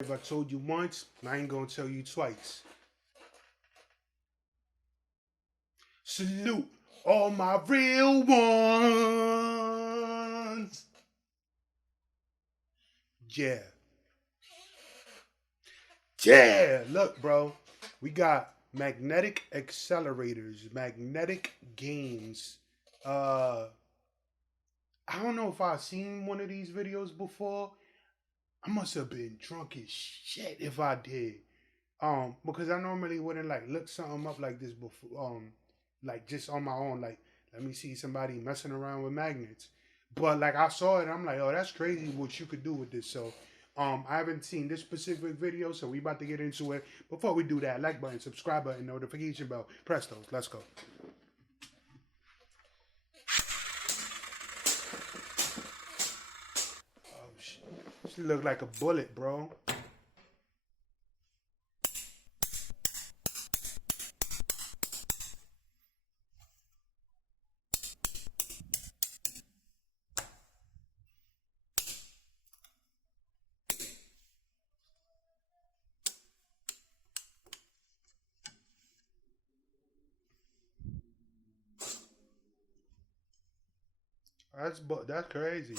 If I told you once, I ain't gonna tell you twice. Salute all my real ones. Yeah. Yeah. Look, bro. We got magnetic accelerators, magnetic games. Uh I don't know if I've seen one of these videos before. I must have been drunk as shit if I did. Because I normally wouldn't like look something up like this before. Like just on my own. Like, let me see somebody messing around with magnets. But like I saw it, I'm like, oh, that's crazy what you could do with this. So, I haven't seen this specific video, so we about to get into it. Before we do that, like button, subscribe button, notification bell, press those. Let's go. Oh shit, she look like a bullet, bro. That's crazy.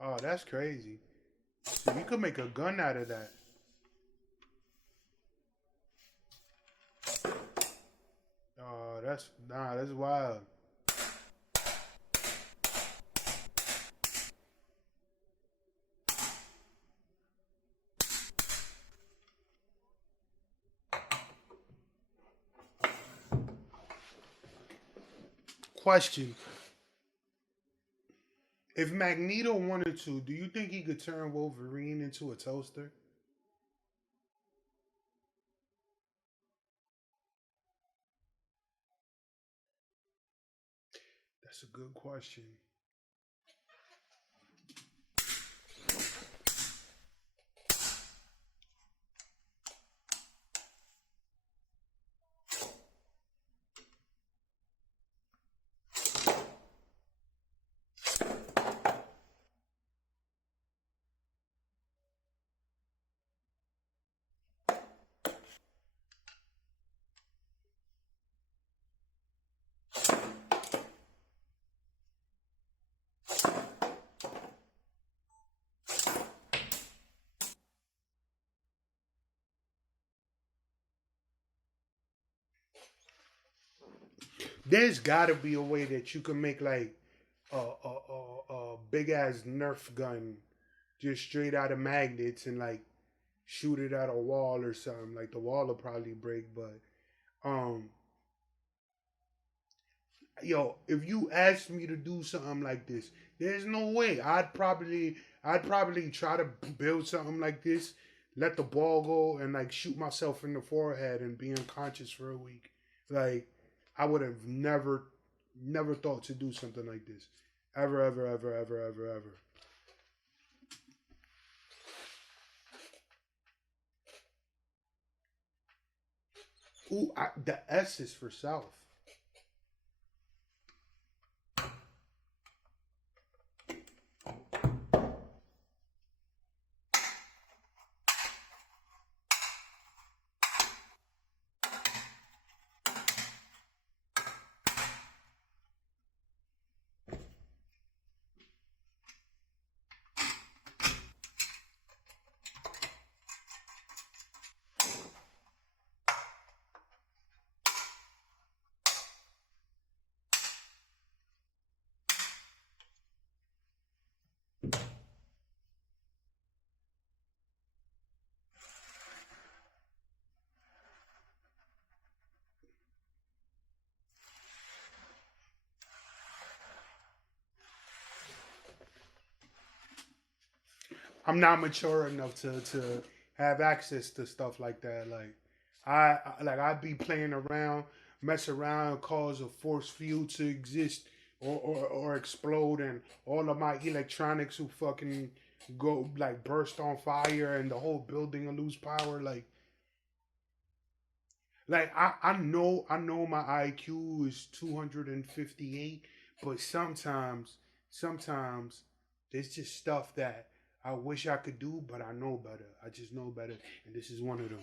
Oh, that's crazy. So you could make a gun out of that. Oh, that's wild. Question: if Magneto wanted to, do you think he could turn Wolverine into a toaster? That's a good question. There's got to be a way that you can make like a big ass Nerf gun just straight out of magnets and like shoot it at a wall or something. Like the wall will probably break, but um, yo, if you asked me to do something like this, there's no way. I'd probably try to build something like this, let the ball go, and like shoot myself in the forehead and be unconscious for a week. Like I would have never thought to do something like this, ever, ever, ever, ever, ever, ever. Ooh, the S is for South. I'm not mature enough to have access to stuff like that. Like I'd be playing around, mess around, cause a force field to exist or explode, and all of my electronics will fucking go like burst on fire, and the whole building will lose power. Like I know my IQ is 258, but sometimes There's just stuff that I wish I could do, but I know better. I just know better, and this is one of them.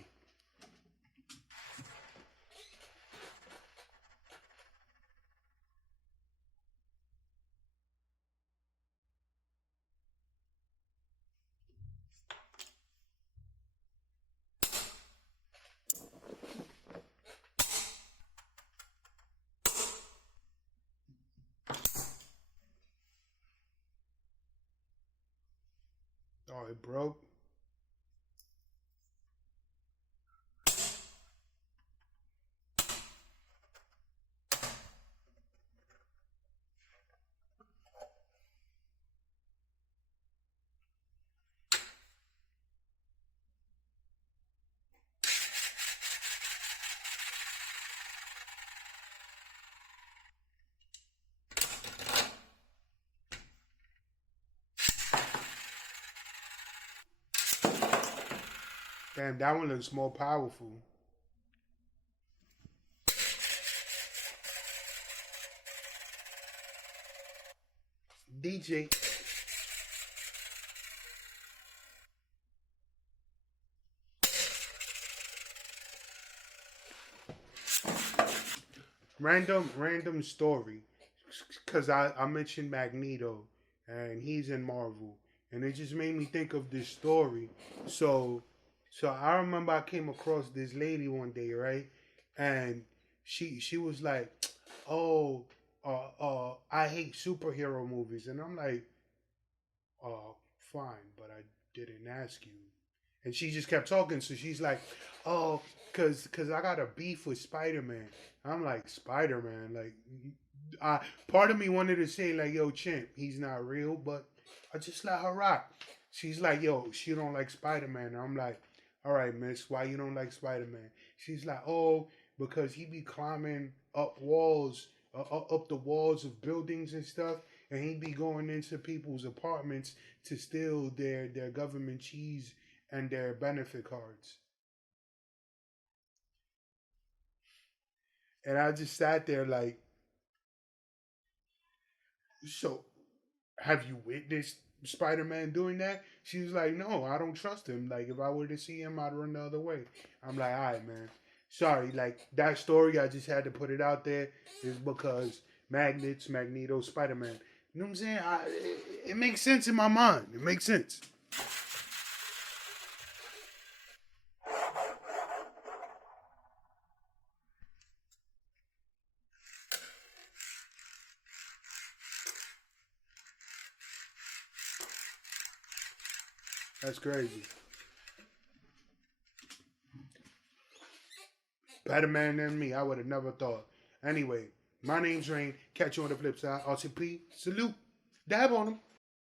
Oh, it broke. Damn, that one looks more powerful. DJ. Random story. Because I mentioned Magneto, and he's in Marvel. And it just made me think of this story. So, so I remember I came across this lady one day, right? And she was like, "Oh, I hate superhero movies," and I'm like, fine, but I didn't ask you. And she just kept talking. So she's like, oh, cause I got a beef with Spider Man. I'm like, Spider Man, like, part of me wanted to say like, yo, Chimp, he's not real, but I just let her rock. She's like, yo, she don't like Spider Man. I'm like, all right, miss, why you don't like Spider Man? She's like, oh, because he be climbing up walls, up the walls of buildings and stuff, and he be going into people's apartments to steal their government cheese and their benefit cards. And I just sat there like, so have you witnessed Spider Man doing that? She was like, no, I don't trust him. Like, if I were to see him, I'd run the other way. I'm like, all right, man. Sorry, like that story, I just had to put it out there is because magnets, Magneto, Spider Man. You know what I'm saying? It makes sense in my mind. It makes sense. That's crazy. Better man than me. I would have never thought. Anyway, my name's Rain. Catch you on the flip side. RCP. Salute. Dab on him.